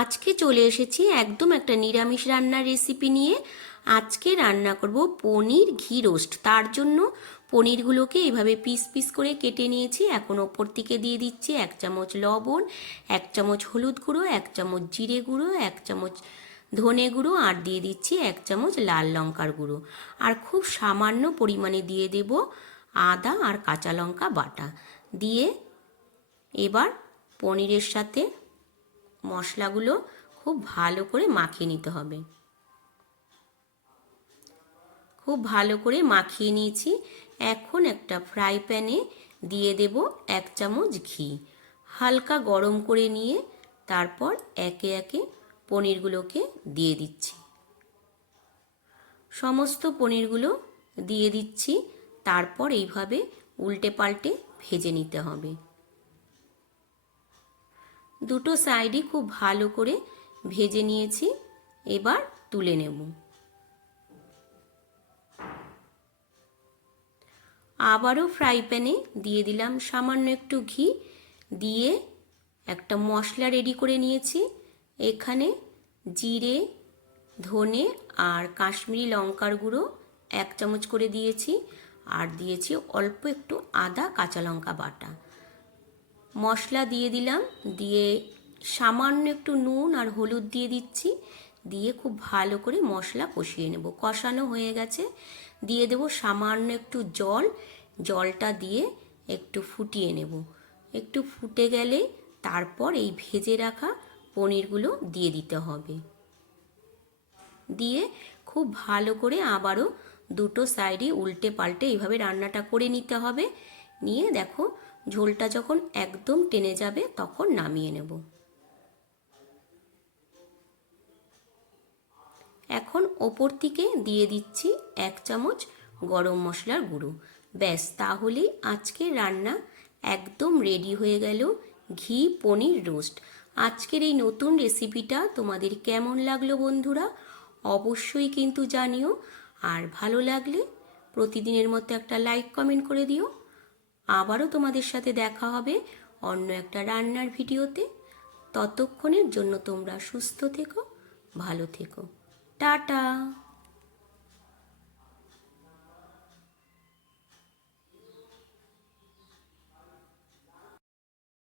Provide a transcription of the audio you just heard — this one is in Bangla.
আজকে চলে এসেছি একদম একটা নিরামিষ রান্নার রেসিপি নিয়ে। আজকে রান্না করব পনির ঘি রোস্ট। তার জন্য পনিরগুলোকে এইভাবে পিস পিস করে কেটে নিয়েছি। এখন ওপর থেকে দিয়ে দিচ্ছি 1 চামচ লবণ, 1 চামচ হলুদ গুঁড়ো, 1 চামচ জিরে গুঁড়ো, 1 চামচ ধনে গুঁড়ো, আর দিয়ে দিচ্ছি 1 চামচ লাল লঙ্কার গুঁড়ো। আর খুব সামান্য পরিমাণে দিয়ে দেব আদা আর কাঁচা লঙ্কা বাটা। দিয়ে এবার পনিরের সাথে মশলাগুলো খুব ভালো করে মাখিয়ে নিতে হবে। খুব ভালো করে মাখিয়ে নিয়েছি। এখন একটা ফ্রাই প্যানে দিয়ে দেব 1 চামচ ঘি। হালকা গরম করে নিয়ে তারপর একে একে পনিরগুলোকে দিয়ে দিচ্ছি। সমস্ত পনিরগুলো দিয়ে দিচ্ছি। তারপর এইভাবে উল্টে পাল্টে ভেজে নিতে হবে। দুটো সাইডই খুব ভালো করে ভেজে নিয়েছি। এবার তুলে নেব। আবারও ফ্রাই প্যানে দিয়ে দিলাম সামান্য একটু ঘি। দিয়ে একটা মশলা রেডি করে নিয়েছি। এখানে জিরে, ধনে আর কাশ্মীরি লঙ্কার গুঁড়ো 1 চামচ করে দিয়েছি। আর দিয়েছি অল্প একটু আদা কাঁচা লঙ্কা বাটা। মশলা দিয়ে দিলাম। দিয়ে সামান্য একটু নুন আর হলুদ দিয়ে দিচ্ছি। দিয়ে খুব ভালো করে মশলা কষিয়ে নেব। কষানো হয়ে গেছে। দিয়ে দেব সামান্য একটু জল। জলটা দিয়ে একটু ফুটিয়ে নেব। একটু ফুটে গেলে তারপর এই ভেজে রাখা পনিরগুলো দিয়ে দিতে হবে। দিয়ে খুব ভালো করে আবারও দুটো সাইডই উল্টে পাল্টে এইভাবে রান্নাটা করে নিতে হবে। নিয়ে দেখো ঝোলটা যখন একদম টেনে যাবে তখন নামিয়ে নেব। এখন ওপর থেকে দিয়ে দিচ্ছি 1 চামচ গরম মশলার গুঁড়ো। ব্যাস, তাহলেই আজকের রান্না একদম রেডি হয়ে গেল, ঘি পনির রোস্ট। আজকের এই নতুন রেসিপিটা তোমাদের কেমন লাগলো বন্ধুরা? অবশ্যই কিন্তু জানিও। আর ভালো লাগলে প্রতিদিনের মতো একটা লাইক কমেন্ট করে দিও। আবারও তোমাদের সাথে দেখা হবে অন্য একটা রান্নার ভিডিওতে। ততক্ষণের জন্য তোমরা সুস্থ থেকো, ভালো থেকো। টাটা।